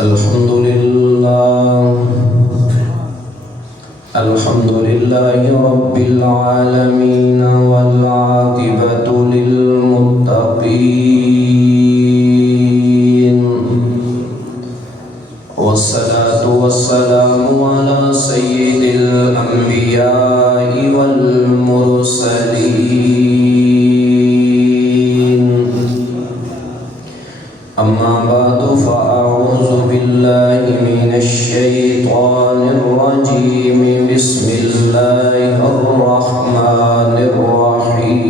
الحمد لله رب العالمين والعاقبة للمتقين والصلاة والسلام على سيد الأنبياء والمرسلين أما بعد فأعوذ بالله من الشيطان الرجيم بسم الله الرحمن الرحيم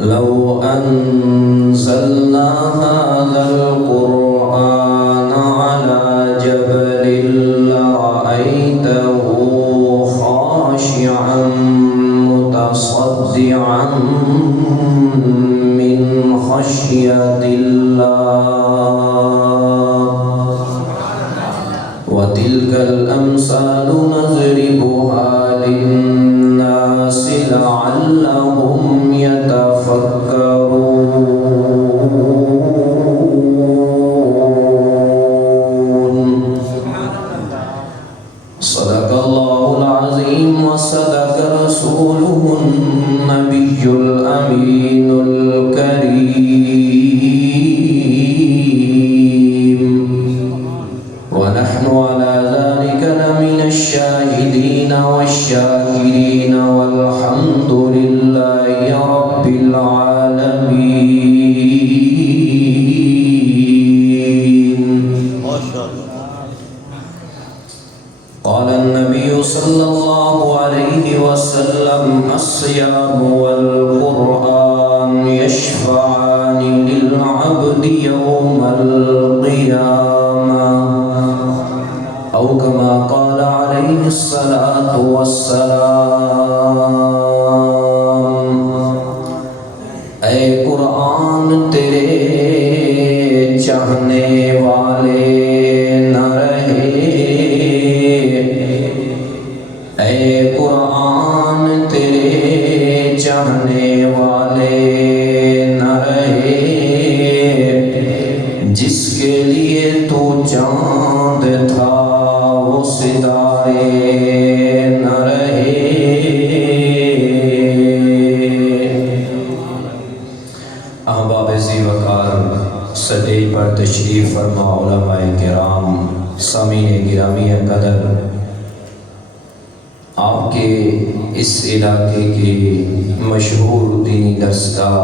لو أنزلنا هذا القرآن على جبل لرأيته خاشعا متصدعا من خشية الله وتلك الأمثال نضربها للناس لعلهم يتفكرون صدق الله العظيم وصدق رسوله النبي الأمين الكريم ونحن على ذلك لمن الشاهدين والشاكرين والحمد لله رب العالمين. قال النبي صلى الله عليه وسلم الصيام والقرآن يشفعان للعبد يوم القيامة أو كما قال عليه الصلاة والسلام. اے قرآن تیرے چاہنے والے نہ رہے، اے قرآن تیرے چاہنے والے نہ رہے، جس کے لیے تو چاند تھا وہ ستارے نہ رہے. احباب ذی وقار سٹیج پر تشریف فرما علماء کرام، سامعین گرامی قدر، آپ کے اس علاقے کے مشہور دینی درسگاہ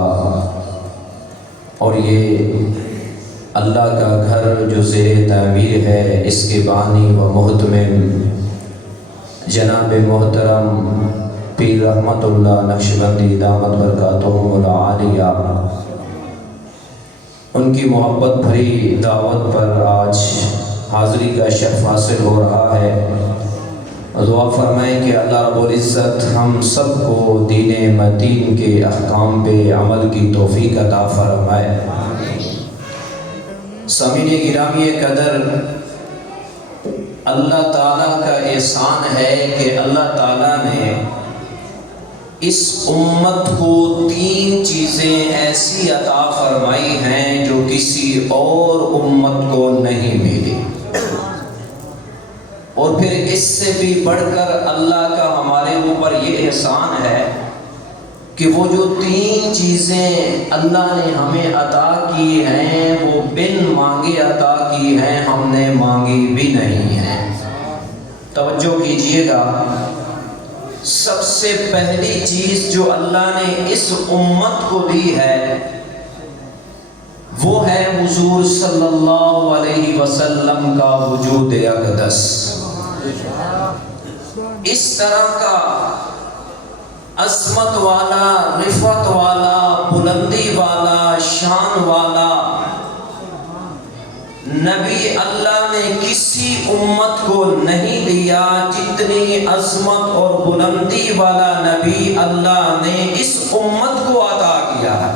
اور یہ اللہ کا گھر جو زیر تعمیر ہے، اس کے بانی و محتمم جناب محترم پیر رحمت اللہ نقشبندی دامت برکاتہم العالیہ، ان کی محبت بھری دعوت پر آج حاضری کا شرف حاصل ہو رہا ہے. دعا فرمائیں کہ اللہ رب العزت ہم سب کو دین متین کے احکام پہ عمل کی توفیق عطا فرمائے. سامعین گرامی قدر، اللہ تعالیٰ کا احسان ہے کہ اللہ تعالیٰ نے اس امت کو 3 چیزیں ایسی عطا فرمائی ہیں جو کسی اور امت کو نہیں ملی، اور پھر اس سے بھی بڑھ کر اللہ کا ہمارے اوپر یہ احسان ہے کہ وہ جو 3 چیزیں اللہ نے ہمیں عطا کی ہیں وہ بن مانگے عطا کی ہیں، ہم نے مانگی بھی نہیں ہیں. توجہ کیجئے گا، سب سے پہلی چیز جو اللہ نے اس امت کو دی ہے وہ ہے حضور صلی اللہ علیہ وسلم کا وجود اقدس. اس طرح کا عظمت والا، رفعت والا، بلندی والا، شان والا نبی اللہ نے کسی امت کو نہیں دیا جتنی عظمت اور بلندی والا نبی اللہ نے اس امت کو عطا کیا ہے.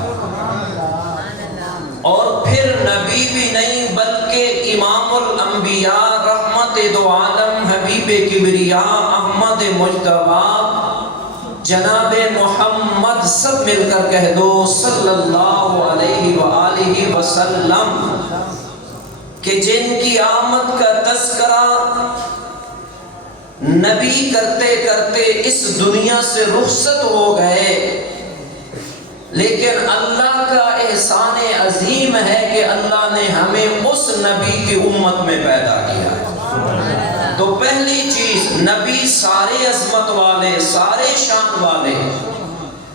اور پھر نبی بھی نہیں بلکہ امام الانبیاء، رحمت دو عالم، حبیب کبریا، احمد مجتبی، جناب محمد بعد سب مل کر کہہ دو صلی اللہ علیہ وآلہ وسلم، کہ جن کی آمد کا تذکرہ نبی کرتے کرتے اس دنیا سے رخصت ہو گئے، لیکن اللہ کا احسان عظیم ہے کہ اللہ نے ہمیں اس نبی کی امت میں پیدا کیا ہے۔ تو پہلی چیز، نبی سارے عظمت والے، سارے شان والے،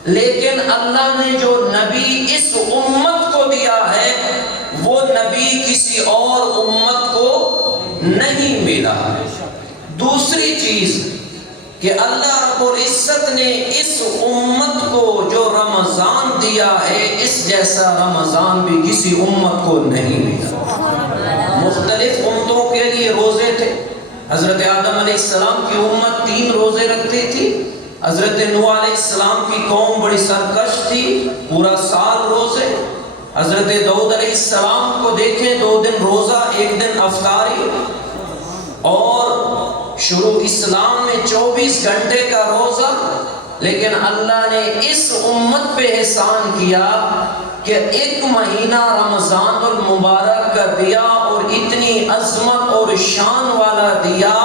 لیکن اللہ نے جو نبی اس امت کو دیا ہے وہ نبی کسی اور امت کو نہیں ملا۔ دوسری چیز کہ اللہ رب العزت نے اس امت کو جو رمضان دیا ہے اس جیسا رمضان بھی کسی امت کو نہیں ملا۔ مختلف امتوں کے لیے روزے تھے، حضرت آدم علیہ السلام کی امت 3 روزے رکھتی تھی، حضرت نوح علیہ السلام کی قوم بڑی سرکش تھی، پورا سال روزے۔ حضرت داؤد علیہ السلام کو دیکھیں 2 دن روزہ 1 دن افطاری، اور شروع اسلام میں 24 گھنٹے کا روزہ۔ لیکن اللہ نے اس امت پہ احسان کیا کہ 1 مہینہ رمضان المبارک کا دیا، اور اتنی عظمت اور شان والا دیا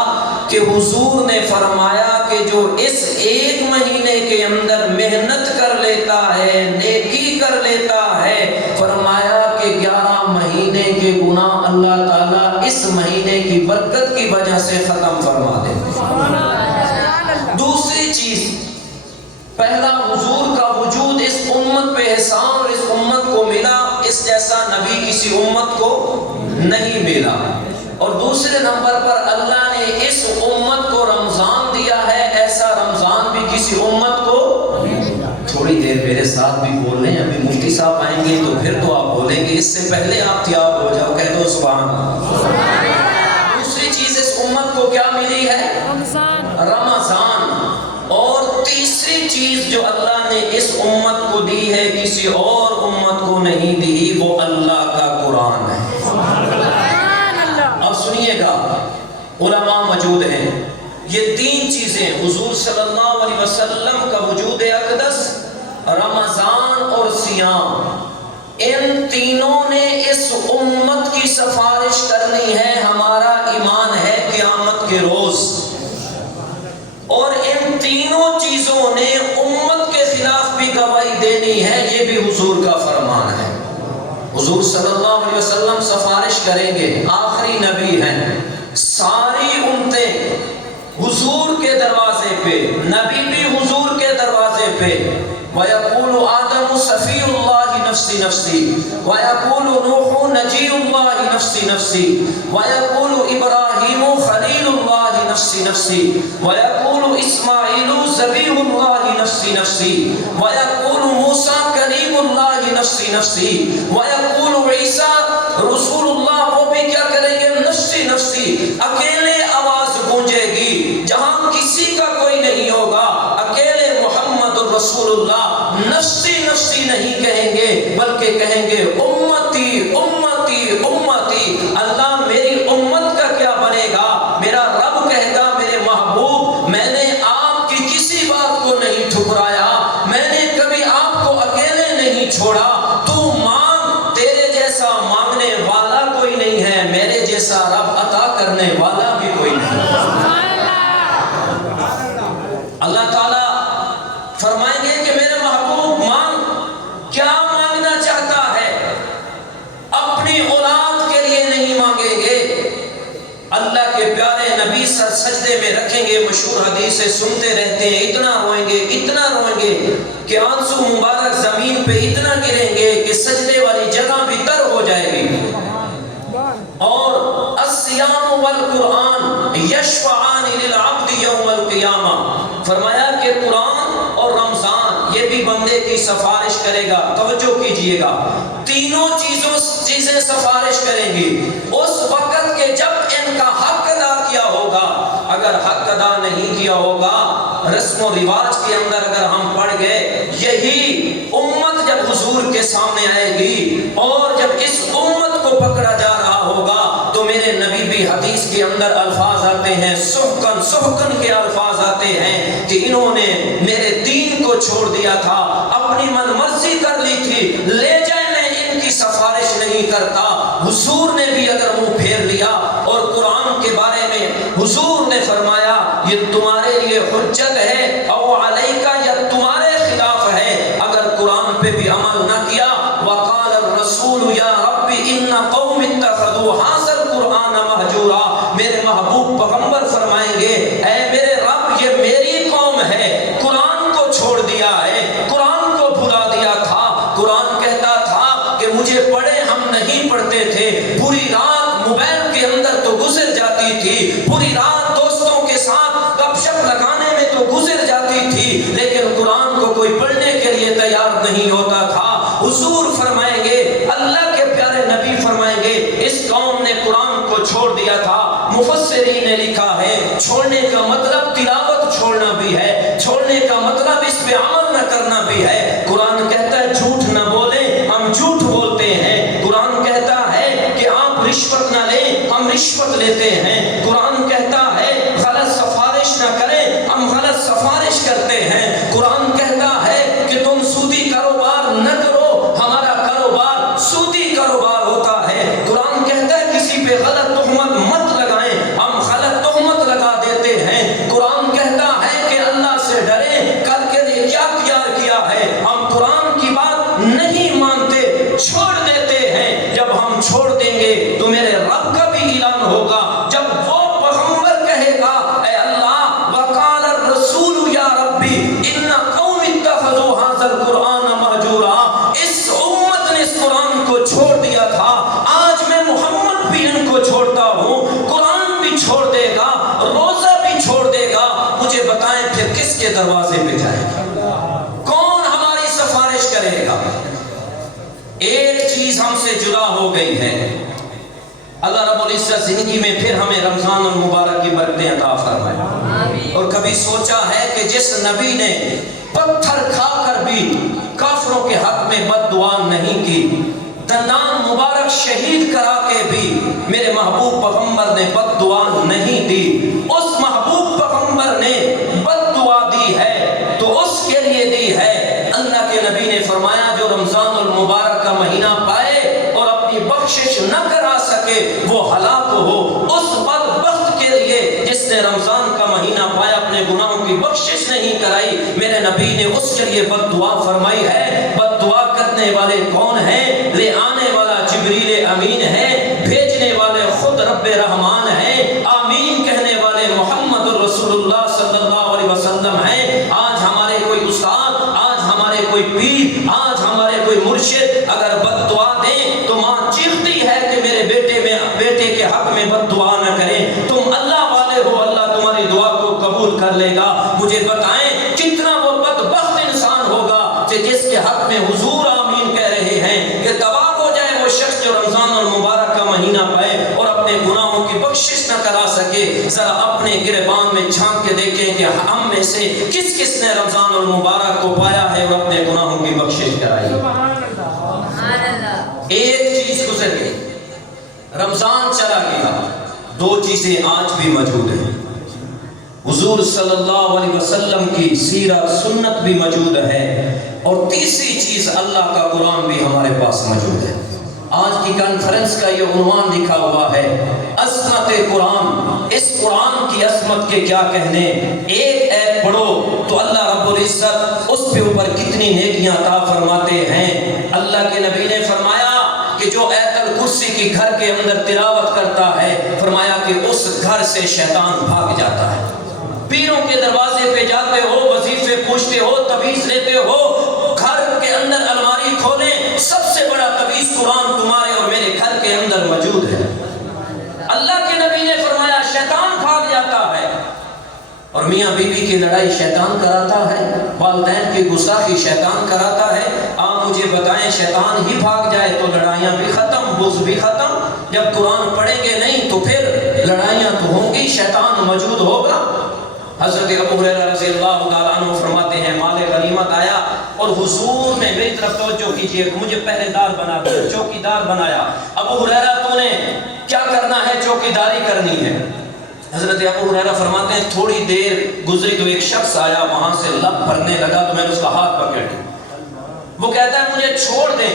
کہ حضور نے فرمایا کہ جو اس 1 مہینے کے اندر محنت کر لیتا ہے، نیکی کر لیتا ہے، فرمایا کہ 11 مہینے کے گناہ اللہ تعالیٰ اس مہینے کی برکت کی وجہ سے ختم فرما دیتے ہیں۔ دوسری چیز، پہلا حضور کا وجود اس امت پہ احسان، اور اس امت کو ملا اس جیسا نبی کسی امت کو نہیں ملا۔ اور دوسرے نمبر پر اللہ نے اس امت کو رمضان دیا ہے، ایسا رمضان بھی کسی امت کو۔ تھوڑی دیر میرے ساتھ بھی بول رہے ہیں، ابھی مفتی صاحب آئیں گے تو پھر تو آپ بولیں گے، اس سے پہلے آپ تیار ہو جاؤ، کہہ دو سبحان اللہ۔ دوسری چیز اس امت کو کیا ملی ہے؟ رمضان۔ اور تیسری چیز جو اللہ نے اس امت کو دی ہے کسی اور امت کو نہیں دی، وہ اللہ کا قرآن ہے۔ اب سنیے گا، علماء موجود ہیں، یہ 3 چیزیں حضور صلی اللہ علیہ وسلم کا وجود اقدس، رمضان اور سیام، ان تینوں نے اس امت کی سفارش کرنی ہے۔ ہمارا ایمان ہے قیامت کے روز، اور ان تینوں چیزوں نے امت کے خلاف بھی گواہی دینی ہے، یہ بھی حضور کا فرمان ہے۔ حضور صلی اللہ علیہ وسلم سفارش کریں گے، آخری نبی ہیں، ساری امتیں حضور کے دروازے پہ، نبی بھی حضور کے دروازے پہ۔ وَيَقُولُ آدَمُ صَفِيُّ اللَّهِ نَفْسِي نَفْسِي وَيَقُولُ نُوحُ نَجِيُّ اللَّهِ نَفْسِي نَفْسِي وَيَقُولُ إِبْرَاهِيمُ خَلِيلُ اللَّهِ نَفْسِي نَفْسِي وَيَقُولُ إِسْمَاعِيلُ ذَبِيحُ اللَّهِ نَفْسِي نَفْسِي وَيَقُولُ مُوسَى كَلِيمُ اللَّهِ نَفْسِي نَفْسِي وَيَقُولُ عِيسَى رسول اللہ، وہ بھی کیا کریں گے؟ نفسی نفسی۔ اکیلے آواز گونجے گی، جہاں کسی کا کوئی نہیں ہوگا، اکیلے محمد رسول اللہ نفسی نفسی نہیں کہیں گے، بلکہ کہیں گے امتی امتی امتی۔ اللہ میری امت کا کیا بنے گا؟ میرا رب کہے گا میرے محبوب، میں نے آپ کی کسی بات کو نہیں ٹھکرایا، میں نے کبھی آپ کو اکیلے نہیں چھوڑا، تو مانگ، تیرے جیسا مانگنے والا کوئی نہیں ہے، میرے جیسا رب عطا کرنے والا بھی کوئی نہیں۔ اللہ تعالیٰ فرمائیں گے کہ میرے محبوب مانگ، کیا مانگنا چاہتا ہے؟ اپنی اولاد کے لیے نہیں مانگیں گے، اللہ کے پیارے نبی سر سجدے میں رکھیں گے، مشہور حدیثیں سنتے رہتے ہیں، اتنا روئیں گے اتنا روئیں گے کہ آنسو مبارک زمین پہ اتنا گریں گے کہ سجدے والی جگہ بھی تر ہو جائے گی۔ اور الصیام والقرآن یشفعان للعبد یوم القیامہ، فرمایا کہ قرآن اور رمضان یہ بھی بندے کی سفارش کرے گا۔ توجہ کیجئے گا، تینوں چیزیں سفارش کریں گی اس وقت کہ جب ان کا حق ادا کیا ہوگا۔ اگر حق ادا نہیں کیا ہوگا، رسم و رواج کے اندر اگر ہم پڑ گئے، یہی امت جب حضور کے سامنے آئے گی اور جب اس امت کو پکڑا جا رہا ہوگا تو میرے نبی بھی حدیث کے اندر الفاظ آتے ہیں، سحقن سحقن کے الفاظ آتے ہیں کہ انہوں نے میرے دین کو چھوڑ دیا تھا، اپنی من مرضی کر لی تھی، لے جائے، میں ان کی سفارش نہیں کرتا۔ حضور نے بھی اگر منہ پھیر لیا، اور قرآن کے بارے میں حضور نے فرمایا یہ تمہارے لیے حجت ہے او علیکا، یا تمہارے خلاف ہے اگر قرآن پہ بھی عمل نہ کیا۔ وقال الرسول یا رب ان قوم اتخذوا ھذا القرآن مہجورا، میرے محبوب پیغمبر فرمائیں گے اے میرے رب یہ میری قوم ہے، قرآن کو چھوڑ دیا ہے، قرآن کو بھلا دیا تھا۔ قرآن کہتا تھا کہ مجھے پڑھے، ہم نہیں پڑھتے تھے، پوری رات موبائل کے اندر تو گزر جاتی تھی، پوری رات دوستوں کے ساتھ گپ شپ لگانے میں تو گزر جاتی تھی، لیکن قرآن کو کوئی پڑھنے کے لیے تیار نہیں ہوتا تھا۔ حضور فرمائیں گے، اللہ کے پیارے نبی فرمائیں گے اس قوم نے قرآن کو چھوڑ دیا تھا۔ مفسرین نے لکھا ہے چھوڑنے کا مطلب تلاوت چھوڑنا بھی ہے، چھوڑنے کا مطلب اس پہ عمل نہ کرنا بھی ہے۔ قرآن کہتا ہے جھوٹ نہ بولیں، ہم جھوٹ بولتے ہیں۔ قرآن کہتا ہے کہ آپ رشوت نہ لیں، ہم رشوت لیتے ہیں۔ قرآن کہتا ہے غلط سفارش نہ کریں، ہم غلط سفارش کرتے ہیں۔ قرآن کہتا ہے کہ تم سودی کاروبار نہ کرو، ہمارا کاروبار سودی کاروبار ہوتا ہے۔ قرآن کہتا ہے کسی پہ غلط تہمت مت لگائیں، ہم غلط تہمت لگا دیتے ہیں۔ قرآن کہتا ہے کہ اللہ سے ڈریں، کر کے نے کیا اختیار کیا ہے، ہم قرآن کی بات نہیں مانتے، چھوڑ دیتے ہیں۔ جب ہم چھوڑ دیں گے تو میرے رب کا بھی اعلان ہوگا، جب وہ پیغمبر کہے گا اے اللہ وقال الرسول یا ربی ان قوم اتخذوا ھذا القرآن مہجورا، اس امت نے اس قرآن کو چھوڑ دیا تھا، آج میں محمد بھی ان کو چھوڑتا ہوں، قرآن بھی چھوڑ دے گا، روزہ بھی چھوڑ دے گا، مجھے بتائیں پھر کس کے دروازے پہ جائے گا، کون ہماری سفارش کرے گا؟ ایک چیز ہم سے جدا ہو گئی ہے، اللہ رب العزت زندگی میں پھر ہمیں رمضان المبارک کی برکتیں عطا فرمائے۔ اور کبھی سوچا ہے کہ جس نبی نے پتھر کھا کر بھی کافروں کے حق میں بد دعا نہیں کی، دندان مبارک شہید کرا کے بھی میرے محبوب پیغمبر نے بد دعا نہیں دی، اس محبوب پیغمبر نے بد دعا دی ہے تو اس کے لیے دی ہے۔ اللہ کے نبی نے فرمایا جو رمضان المبارک کا مہینہ پائے اور اپنی بخشش نہ کرا سکے وہ ہلاک ہو۔ اس بدبخت کے لیے جس نے رمضان کا مہینہ پایا اپنے گناہوں کی بخشش نہیں کرائی، میرے نبی نے اس کے لیے بد دعا فرمائی ہے۔ بد دعا کرنے والے کون ہیں؟ لے آنے والا جبریل امین ہے، بھیجنے والے خود رب رحمان ہیں، آمین کہنے والے محمد رسول اللہ صلی اللہ علیہ وسلم ہیں۔ آج ہمارے کوئی استاد، آج ہمارے کوئی پیر، آج ہمارے کوئی مرشد اگر بد دعا دیں تو ماں چیختی ہے کہ میرے بیٹے کے حق میں بد دعا نہ کریں، تم اللہ والے ہو، اللہ تمہاری دعا کو قبول کر لے گا۔ مجھے بتائیں کتنا وہ بدبخت انسان ہوگا کہ جس کے حق میں حضور آمین کہہ رہے ہیں کہ تباہ ہو جائے وہ شخص جو رمضان المبارک کا مہینہ پائے اور اپنے گناہوں کی بخشش نہ کرا سکے۔ ذرا اپنے گریبان میں جھانک کے دیکھیں کہ ہم میں سے کس کس نے رمضان المبارک کو پایا ہے اور اپنے گناہوں کی بخشش کرائی۔ ایک چیز گزر گئی، رمضان چلا گیا، دو چیزیں آج بھی موجود ہیں، حضور صلی اللہ علیہ وسلم کی سیرت سنت بھی موجود ہے، اور تیسری چیز اللہ کا قرآن بھی ہمارے پاس موجود ہے۔ آج کی کانفرنس کا یہ عنوان لکھا ہوا ہے عظمت قرآن، اس قرآن کی عظمت کے کیا کہنے، ایک ایت پڑھو تو اللہ رب العزت اس پہ اوپر کتنی نیکیاں عطا فرماتے ہیں۔ اللہ کے نبی نے فرمایا کہ جو آیت الکرسی کی گھر کے اندر تلاوت کرتا ہے، فرمایا کہ اس گھر سے شیطان بھاگ جاتا ہے۔ پیروں کے دروازے پہ جاتے ہو، وظیفے پوچھتے ہو، تعویذ لیتے ہو، گھر کے اندر الماری کھولیں، سب سے بڑا تعویذ قرآن تمہارے اور میرے گھر کے اندر موجود ہے۔ اللہ کے نبی نے فرمایا شیطان بھاگ جاتا ہے، اور میاں بیوی کی لڑائی شیطان کراتا ہے، والدین کی گستاخی شیطان کراتا ہے۔ آپ مجھے بتائیں شیطان ہی بھاگ جائے تو لڑائیاں بھی ختم، بغض بھی ختم۔ جب قرآن پڑھیں گے نہیں تو پھر لڑائیاں تو ہوں گی، شیطان موجود ہوگا۔ حضرت ابو ہریرہ رضی اللہ تعالیٰ عنہ فرماتے ہیں مال غنیمت آیا اور حضور نے میری طرف توجہ کیجئے، مجھے پہرے دار بنا دیا، چوکیدار بنایا۔ ابو ہریرہ تو نے کیا کرنا ہے؟ چوکیداری کرنی ہے۔ حضرت ابو ہریرہ فرماتے ہیں تھوڑی دیر گزری تو ایک شخص آیا، وہاں سے لب بھرنے لگا تو میں نے اس کا ہاتھ پکڑ لیا، وہ کہتا ہے مجھے چھوڑ دیں،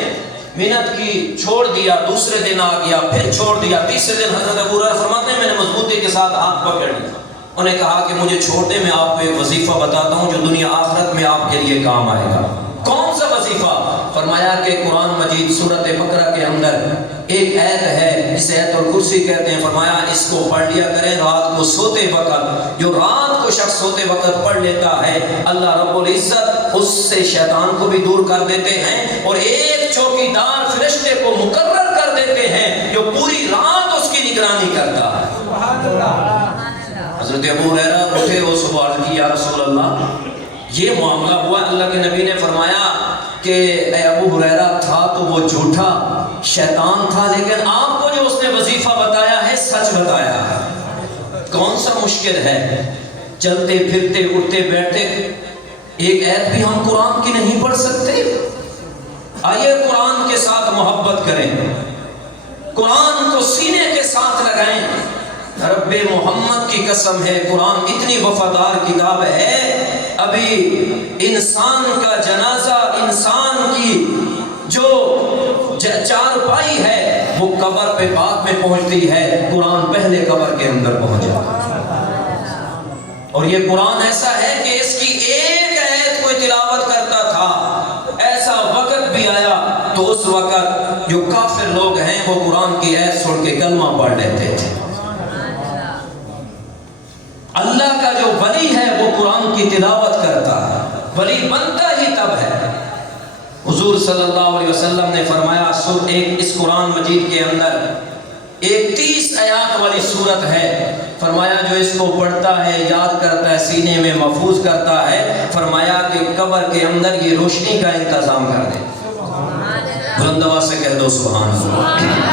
محنت کی، چھوڑ دیا، دوسرے دن آ گیا، پھر چھوڑ دیا، تیسرے دن حضرت ابو ہریرہ فرماتے ہیں میں نے مضبوطی کے ساتھ ہاتھ پکڑ لیا، انہیں کہا کہ مجھے چھوڑ دیں، میں آپ کو ایک وظیفہ بتاتا ہوں جو دنیا آخرت میں آپ کے لیے کام آئے گا۔ کون سا وظیفہ؟ فرمایا کہ قرآن مجید سورۃ بقرہ کے اندر ایک آیت ہے جسے آیت الکرسی کہتے ہیں، فرمایا اس کو پڑھ لیا کریں رات کو سوتے وقت، جو رات کو شخص سوتے وقت پڑھ لیتا ہے اللہ رب العزت اس سے شیطان کو بھی دور کر دیتے ہیں اور ایک چوکیدار فرشتے کو مقرر کر دیتے ہیں جو پوری رات اس کی نگرانی کرتا ہے۔ سبحان اللہ۔ حضرت ابو ہریرہ اٹھے اور سوال کی، یا رسول اللہ یہ معاملہ ہوا، اللہ کے نبی نے فرمایا کہ اے ابو ہریرہ تھا تو وہ جھوٹا شیطان تھا، لیکن آپ کو جو اس نے وظیفہ بتایا ہے سچ بتایا ہے۔ کون سا مشکل ہے؟ چلتے پھرتے اٹھتے بیٹھتے ایک آیت بھی ہم قرآن کی نہیں پڑھ سکتے؟ آئیے قرآن کے ساتھ محبت کریں، قرآن کو سینے کے ساتھ لگائیں۔ رب محمد کی قسم ہے قرآن اتنی وفادار کتاب ہے، ابھی انسان کا جنازہ، انسان کی جو چارپائی ہے وہ قبر پہ بعد میں پہنچتی ہے، قرآن پہلے قبر کے اندر پہنچ جاتا ہے۔ اور یہ قرآن ایسا ہے کہ اس کی ایک آیت کوئی تلاوت کرتا تھا، ایسا وقت بھی آیا تو اس وقت جو کافر لوگ ہیں وہ قرآن کی آیت سن کے کلمہ پڑھ لیتے تھے۔ اللہ کا جو ولی ہے وہ قرآن کی تلاوت کرتا ہے، ولی بنتا ہی تب ہے۔ حضور صلی اللہ علیہ وسلم نے فرمایا اس قرآن مجید کے اندر ایک 30 آیات والی سورت ہے، فرمایا جو اس کو پڑھتا ہے، یاد کرتا ہے، سینے میں محفوظ کرتا ہے، فرمایا کہ قبر کے اندر یہ روشنی کا انتظام کر دے۔ بلند آواز سے کہہ دو سبحان اللہ۔